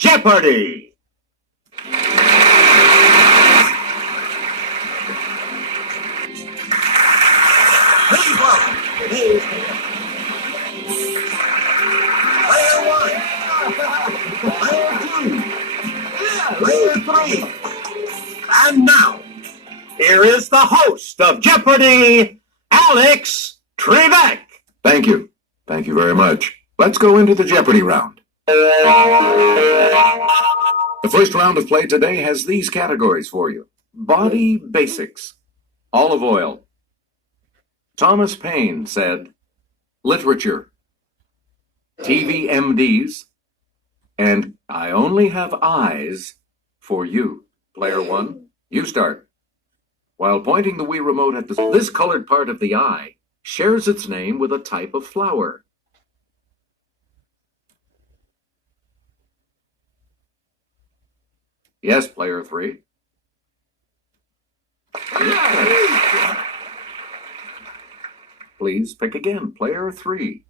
Jeopardy! Please welcome today's Player 1, Player 2, Player 3. And now, here is the host of Jeopardy, Alex Trebek. Thank you. Thank you very much. Let's go into the Jeopardy round. The first round of play today has these categories for you. Body basics. Olive oil. Thomas Paine said, literature. TV MDs. And I only have eyes for you. Player 1, you start. While pointing the Wii remote at this colored part of the eye shares its name with a type of flower. Yes, Player 3. Yes. Please pick again, Player 3.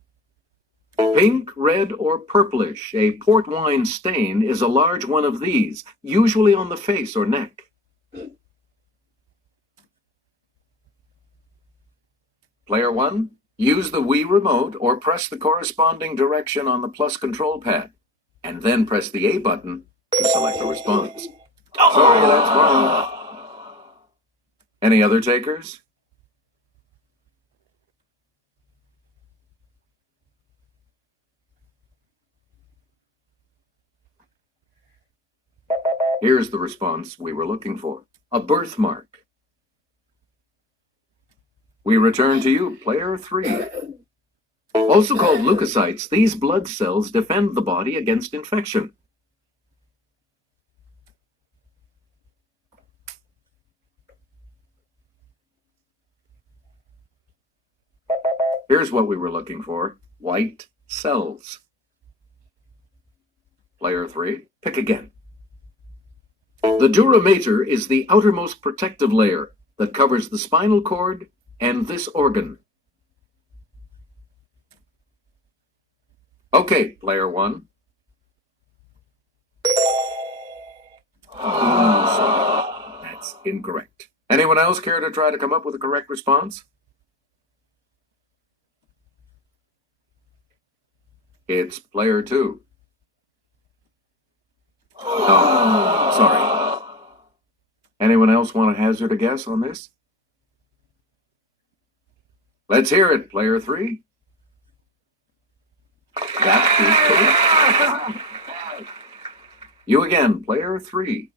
Pink, red, or purplish, a port wine stain is a large one of these, usually on the face or neck. Player 1, use the Wii remote or press the corresponding direction on the plus control pad, and then press the A button to select a response. Sorry, that's wrong. Any other takers? Here's the response we were looking for. A birthmark. We return to you, Player 3. Also called leukocytes, these blood cells defend the body against infection. Here's what we were looking for. White cells. Player 3, pick again. The dura mater is the outermost protective layer that covers the spinal cord and this organ. Okay, Player 1. Sorry. That's incorrect. Anyone else care to try to come up with a correct response? It's Player 2. Oh, sorry. Anyone else want to hazard a guess on this? Let's hear it, Player 3. That is correct. You again, Player 3.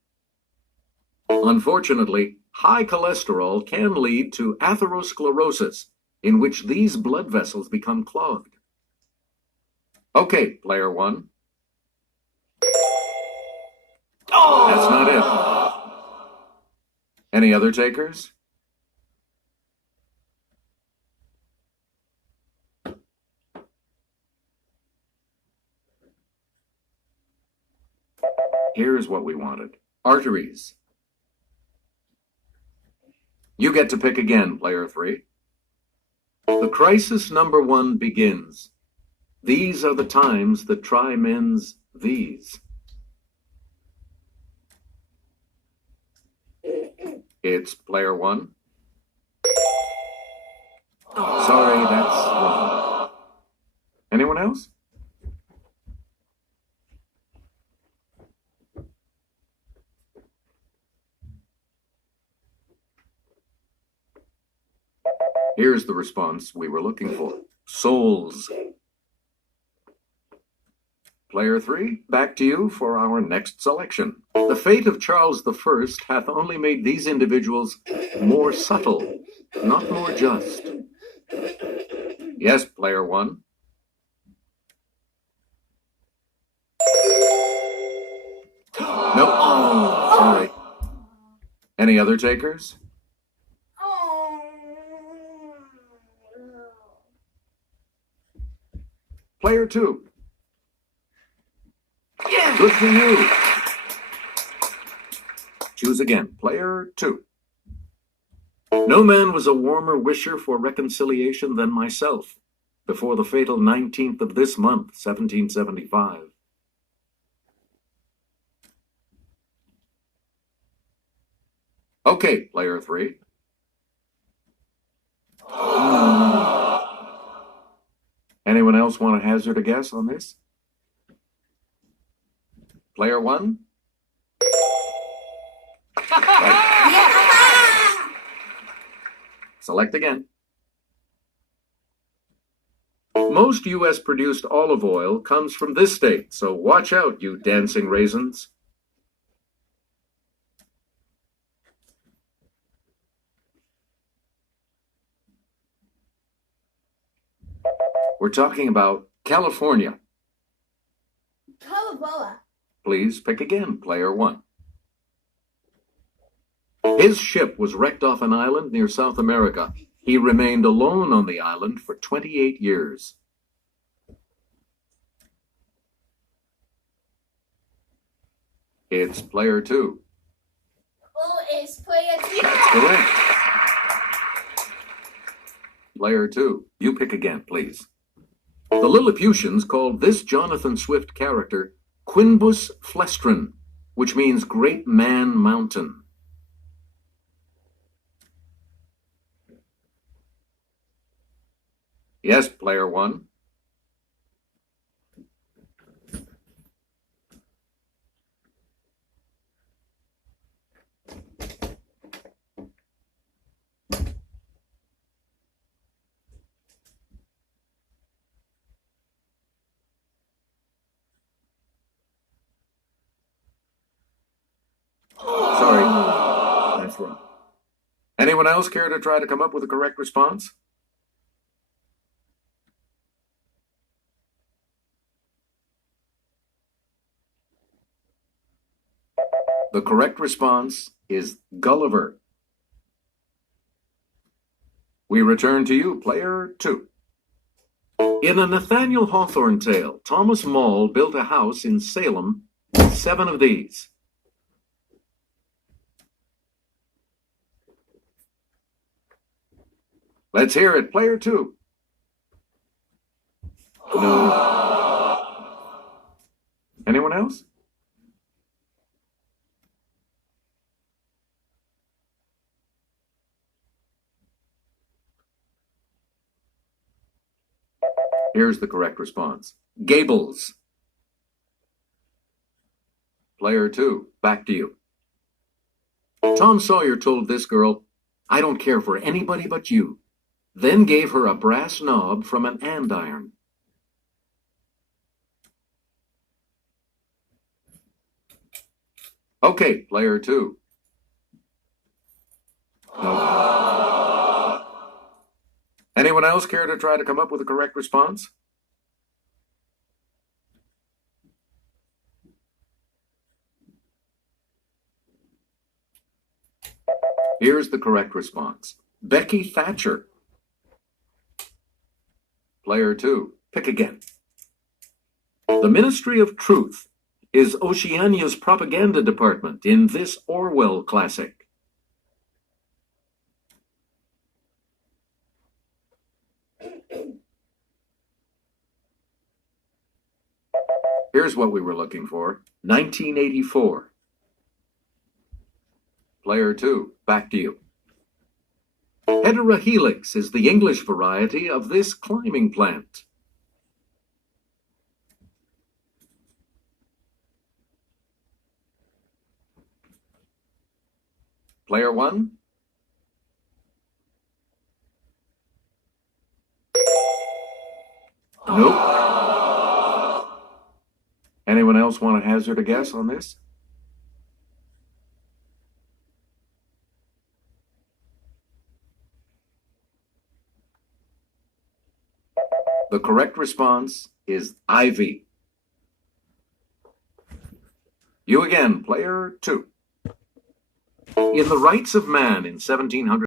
Unfortunately, high cholesterol can lead to atherosclerosis, in which these blood vessels become clogged. Okay, Player 1. That's not it. Any other takers? Here's what we wanted. Arteries. You get to pick again, Player 3. The crisis number 1 begins. These are the times that try men's these. It's Player 1. Sorry, that's wrong. Anyone else? Here's the response we were looking for. Souls. Player 3, back to you for our next selection. The fate of Charles I hath only made these individuals more subtle, not more just. Yes, Player 1. Nope. Oh, sorry. Any other takers? Player 2. Yeah. Good for you. Choose again. Player 2. No man was a warmer wisher for reconciliation than myself before the fatal 19th of this month, 1775. Okay, player 3. Anyone else want to hazard a guess on this? Player 1? Select again. Most U.S. produced olive oil comes from this state, so watch out, you dancing raisins. We're talking about California. California. Please pick again, player 1. His ship was wrecked off an island near South America. He remained alone on the island for 28 years. It's player 2. Oh, it's player 2. That's correct. Player 2, you pick again, please. The Lilliputians called this Jonathan Swift character Quinbus Flestrin, which means Great Man Mountain. Yes, player 1. Sorry, that's wrong. Anyone else care to try to come up with a correct response? The correct response is Gulliver. We return to you, player 2. In a Nathaniel Hawthorne tale, Thomas Moll built a house in Salem with 7 of these. Let's hear it, player 2. No. Anyone else? Here's the correct response. Gables. Player 2, back to you. Tom Sawyer told this girl, "I don't care for anybody but you," then gave her a brass knob from an andiron. Okay, player 2. No. Anyone else care to try to come up with a correct response? Here's the correct response. Becky Thatcher. Player 2, pick again. The Ministry of Truth is Oceania's propaganda department in this Orwell classic. Here's what we were looking for. 1984. Player 2, back to you. Heterohelix is the English variety of this climbing plant. Player 1. Nope. Anyone else want to hazard a guess on this? The correct response is ivy. You again, player 2. In The Rights of Man in 1700.